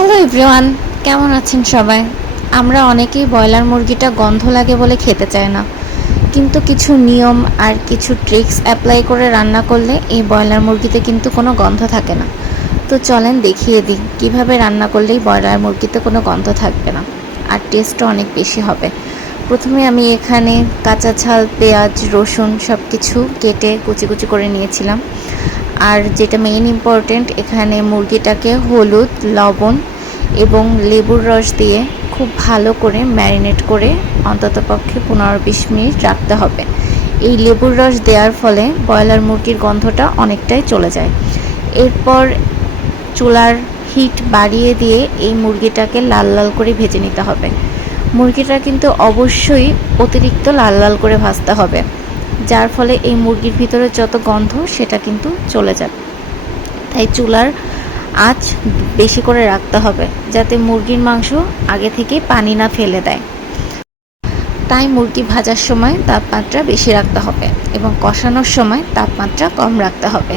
Hello everyone, কেমন আছেন সবাই? আমরা অনেকেই ব্রয়লার মুরগিটা গন্ধ লাগে বলে খেতে চাই না, কিন্তু কিছু নিয়ম আর কিছু ট্রিক্স অ্যাপ্লাই করে রান্না করলে এই ব্রয়লার মুরগিতে কিন্তু কোনো গন্ধ থাকে না। তো চলেন দেখিয়ে দিই কীভাবে রান্না করলেই ব্রয়লার মুরগিতে কোনো গন্ধ থাকবে না আর টেস্টও অনেক বেশি হবে। প্রথমে আমি এখানে কাঁচা ঝাল, পেঁয়াজ, রসুন সব কিছু কেটে কুচি কুচি করে নিয়েছিলাম। আর যেটা মেইন ইম্পর্টেন্ট, এখানে মুরগিটাকে হলুদ, লবণ এবং লেবুর রস দিয়ে খুব ভালো করে ম্যারিনেট করে অন্ততপক্ষে 15-20 মিনিট রাখতে হবে। এই লেবুর রস দেওয়ার ফলে ব্রয়লার মুরগির গন্ধটা অনেকটাই চলে যায়। এরপর চুলার হিট বাড়িয়ে দিয়ে এই মুরগিটাকে লাল লাল করে ভেজে নিতে হবে। মুরগিটা কিন্তু অবশ্যই অতিরিক্ত লাল লাল করে ভাজতে হবে, যার ফলে এই মুরগির ভিতরে যত গন্ধ সেটা কিন্তু চলে যাবে। তাই চুলার আঁচ বেশি করে রাখতে হবে, যাতে মুরগির মাংস আগে থেকে পানি না ফেলে দেয়। তাই মুরগি ভাজার সময় তাপমাত্রা বেশি রাখতে হবে এবং কষানোর সময় তাপমাত্রা কম রাখতে হবে।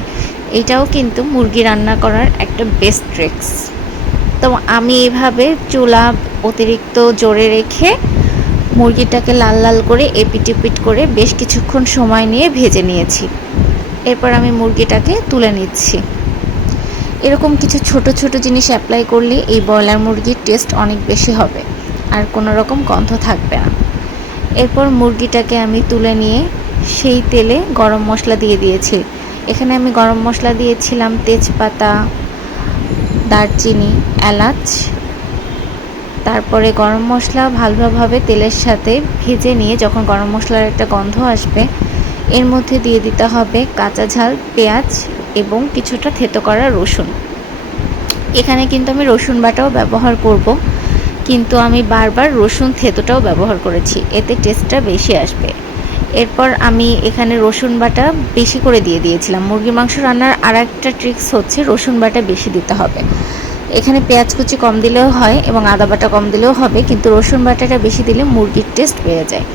এটাও কিন্তু মুরগি রান্না করার একটা বেস্ট ট্রিক্স। তো আমি এইভাবে চুলা অতিরিক্ত জোরে রেখে মুরগিটাকে লাল লাল করে এপিট ওপিট করে বেশ কিছুক্ষণ সময় নিয়ে ভেজে নিয়েছি। এরপর আমি মুরগিটাকে তুলে নিচ্ছি। এরকম কিছু ছোট ছোট জিনিস অ্যাপ্লাই করলে এই ব্রয়লার মুরগির টেস্ট অনেক বেশি হবে আর কোনো রকম গন্ধ থাকবে না। এরপর মুরগিটাকে আমি তুলে নিয়ে সেই তেলে গরম মশলা দিয়ে দিয়েছি। এখানে আমি গরম মশলা দিয়েছিলাম তেজপাতা, দারচিনি, এলাচ। তারপরে গরম মশলা ভালোভাবে তেলের সাথে ভেজে নিয়ে যখন গরম মশলার একটা গন্ধ আসবে, এর মধ্যে দিয়ে দিতে হবে কাঁচা ঝাল, পেঁয়াজ এবং কিছুটা থেতো করা রসুন। এখানে কিন্তু আমি রসুন বাটাও ব্যবহার করব, কিন্তু আমি বারবার রসুন থেতোটাও ব্যবহার করেছি, এতে টেস্টটা বেশি আসবে। এরপর আমি এখানে রসুন বাটা বেশি করে দিয়ে দিয়েছিলাম। মুরগির মাংস রান্নার আর একটা ট্রিক্স হচ্ছে রসুন বাটা বেশি দিতে হবে। এখানে পেঁয়াজ কুচি কম দিলেও হয় এবং আদা বাটা কম দিলেও হবে, কিন্তু রসুন বাটাটা বেশি দিলে মুরগির টেস্ট বেড়ে যায়।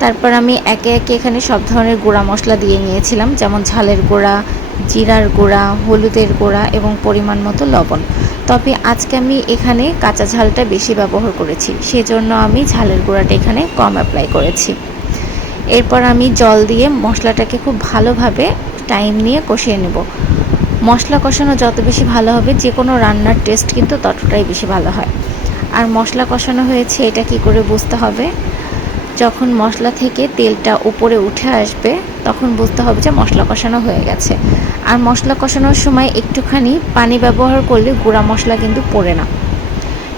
তারপর আমি একে একে এখানে সব ধরনের গুঁড়া মশলা দিয়ে নিয়েছিলাম, যেমন ঝালের গুঁড়া, জিরার গুঁড়া, হলুদের গুঁড়া এবং পরিমাণ মতো লবণ। তবে আজকে আমি এখানে কাঁচা ঝালটা বেশি ব্যবহার করেছি, সেজন্য আমি ঝালের গুঁড়াটা এখানে কম অ্যাপ্লাই করেছি। এরপর আমি জল দিয়ে মশলাটাকে খুব ভালোভাবে টাইম নিয়ে কষিয়ে নেব। মশলা কষানো যত বেশি ভালো হবে, যে কোনো রান্নার টেস্ট কিন্তু ততটাই বেশি ভালো হয়। আর মশলা কষানো হয়েছে এটা কি করে বুঝতে হবে? যখন মশলা থেকে তেলটা উপরে উঠে আসবে তখন বুঝতে হবে যে মশলা কষানো হয়ে গেছে। আর মশলা কষানোর সময় একটুখানি পানি ব্যবহার করলে গুঁড়া মশলা কিন্তু পড়ে না।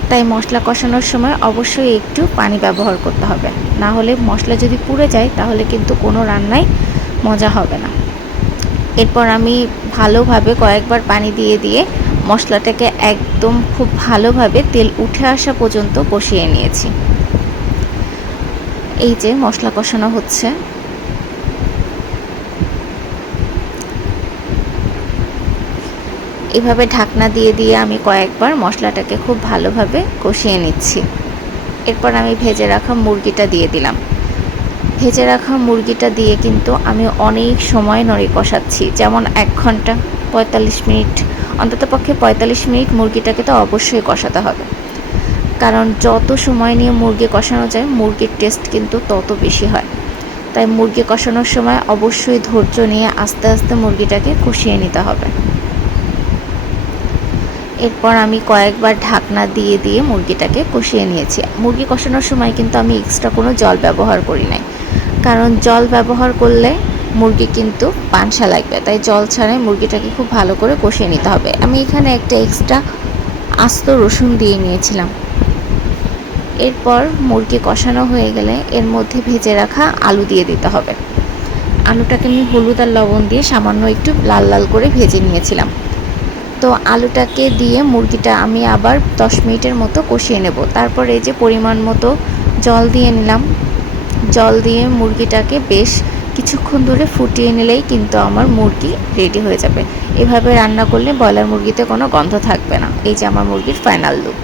তাই মশলা কষানোর সময় অবশ্যই একটু পানি ব্যবহার করতে হবে, না হলে মশলা যদি পুড়ে যায় তাহলে কিন্তু কোনো রান্নাই মজা হবে না। এরপর আমি ভালোভাবে কয়েকবার পানি দিয়ে দিয়ে মশলাটাকে একদম খুব ভালোভাবে তেল উঠে আসা পর্যন্ত কষিয়ে নিয়েছি। এই যে মশলা কষানো হচ্ছে, এভাবে ঢাকনা দিয়ে দিয়ে আমি কয়েকবার মশলাটাকে খুব ভালোভাবে কষিয়ে নিচ্ছি। এরপর আমি ভেজে রাখা মুরগিটা দিয়ে দিলাম। ভেজে রাখা মুরগিটা দিয়ে কিন্তু আমি অনেক সময় নড়ে কষাচ্ছি, যেমন 1 ঘন্টা 45 মিনিট, অন্ততপক্ষে 45 মিনিট মুরগিটাকে তো অবশ্যই কষাতে হবে। কারণ যত সময় নিয়ে মুরগি কষানো যায় মুরগির টেস্ট কিন্তু তত বেশি হয়। তাই মুরগি কষানোর সময় অবশ্যই ধৈর্য নিয়ে আস্তে আস্তে মুরগিটাকে কষিয়ে নিতে হবে। এরপর আমি কয়েকবার ঢাকনা দিয়ে দিয়ে মুরগিটাকে কষিয়ে নিয়েছি। মুরগি কষানোর সময় কিন্তু আমি এক্সট্রা কোনো জল ব্যবহার করি নাই, কারণ জল ব্যবহার করলে মুরগি কিন্তু পানসা লাগবে। তাই জল ছাড়াই মুরগিটাকে খুব ভালো করে কষিয়ে নিতে হবে। আমি এখানে একটা এক্সট্রা আস্ত রসুন দিয়ে নিয়েছিলাম। এরপর মুরগি কষানো হয়ে গেলে এর মধ্যে ভেজে রাখা আলু দিয়ে দিতে হবে। আলুটাকে আমি হলুদ আর লবণ দিয়ে সামান্য একটু লাল লাল করে ভেজে নিয়েছিলাম। তো আলুটাকে দিয়ে মুরগিটা আমি আবার 10 মিনিটের মতো কষিয়ে নেব। তারপর এই যে পরিমাণ মতো জল দিয়ে নিলাম। জল দিয়ে মুরগিটাকে বেশ কিছুক্ষণ ধরে ফুটিয়ে নিলেই কিন্তু আমার মুরগি রেডি হয়ে যাবে। এভাবে রান্না করলে ব্রয়লার মুরগিতে কোনো গন্ধ থাকবে না। এই যে আমার মুরগির ফাইনাল লুক।